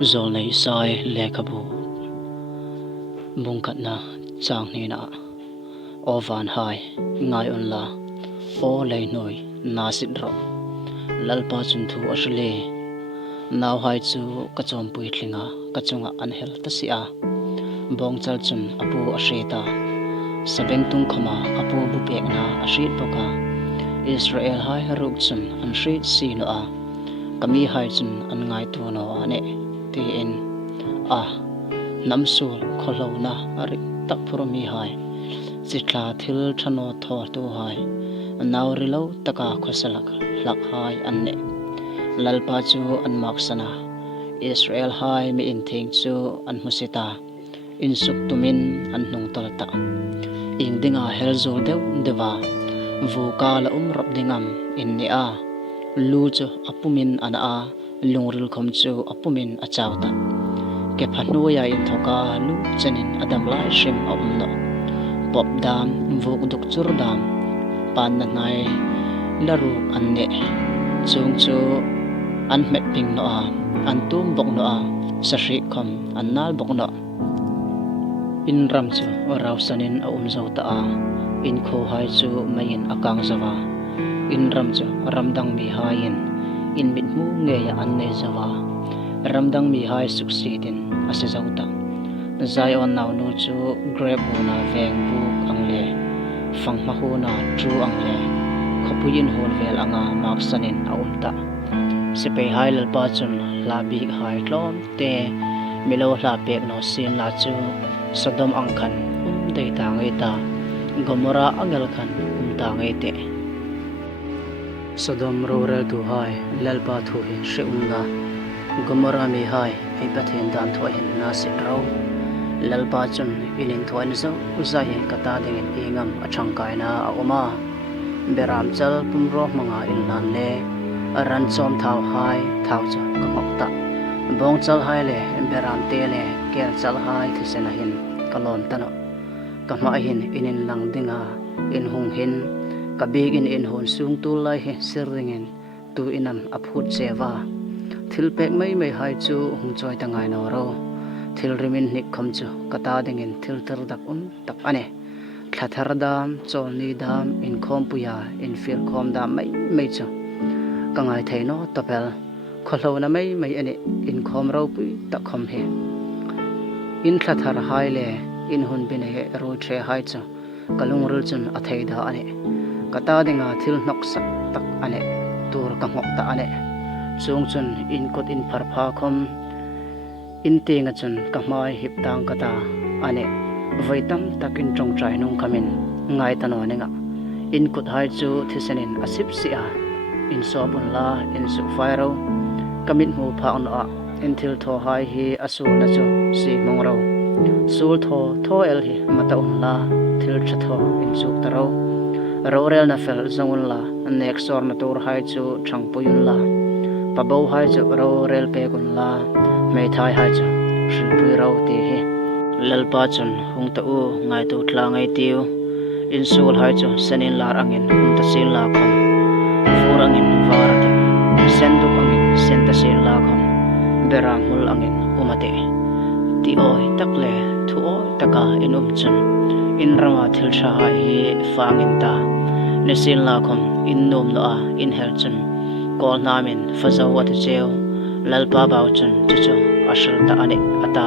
zol nei sai lekhabu bungkatna changnina ovan hai ngai onla o leinoi nasit ro lalpa chunthu ashle naw hai chu kachom pui thlinga kachunga anhel tasia bongchal chun apu asheta sabeng tung khama apu bu pekna ashit boka Israel hai haruk chun an shrit sino a kami hai chun an ngai tu no ane ti in a namsul kholona ari tak phuromi hai chitla thil thano tho tu hai naw rilo taka khosalak lak hai anne lalpa chu an maksana Israel hai mi in thing chu an musita in suk tumin an hnung tolta ing dinga helzul deu dewa vuka la rap dingam in ni a lu chu apumin ana a lungril khom chu apumin achawta ke phanuya in thoka lu chanin adam lai shim omno pop dam vuk duk chur dam pan na nai laru anne chung chu an met ping no a an tum bok no a sahri khom an nal bok no in ram chu raw sanin a zauta a in kho hai chu main akang zawa in ram chu ramdang mi hain in mit mu nge ya an ne zawa ramdang mi hai succeedin ase zauta zai on naw nu chu grab na veng buk angle fang ma hu na tru angle khopuin hol vel anga mak sanin a umta sipe hai lalpa chun la bi hai tlom te milo la pek no sin la chu sodom angkhan dei ta ngai ta gomora angal khan ta ngai te sodom rural tu hai lalpa thu hi sheunga gomora mi hai ei pathen dan thoi hin na se ro lalpa chun ilin thoin zo uzai kata ding ingam athang kaina a oma beram chal pumro manga ilnan le aran chom thau hai thau cha kamokta bong chal hai le beram te le kel chal hai thisena hin kalon tano kama hin inin lang dinga in hung hin kabig in hon sung tu lai he siringin tu inam aphut chewa thilpek mai hai chu hung choi tangai no ro thil rimin nik khom chu kata dingin thil tar dak tak ane thlathar dam cholni dam in khom puya in fir khom dam mai chu kangai theino topel kholona mai ane in khom ro pui tak khom he in thlathar hai le in hun bine ro the hai chu kalung rul chun athei da ane kata dinga thil nok sak tak ane tur kamok ta ane chung chun in kot in pharpha khom in tinga chun kamai hip tang kata ane voitam takin trong trai nung kamin ngai tano nenga in kot hai chu thisenin asip sia in sobun la in su fairo kamin hu pha on a in thil tho hai hi asul na chu si mongro sul tho el hi mata un la thil thatho in su taro rorel na fel zongun la next sor na tur hai chu thang puyun la pabo hai chu rorel pe kun la mai thai hai chu shil pui ro ti hi lalpa chun hung ta u ngai tu thla ngai tiu in sul hai chu sanin lar angin ta sil la khom fur angin var ti sendu angin senta sil la khom beram hul angin umate ti oi takle thu oi taka inum chun in rama thil tha hi fangin ta nesin la khom in nom no a in hel chun kol namin fazaw at cheu lalpa baw chun chu ashal ta ane ata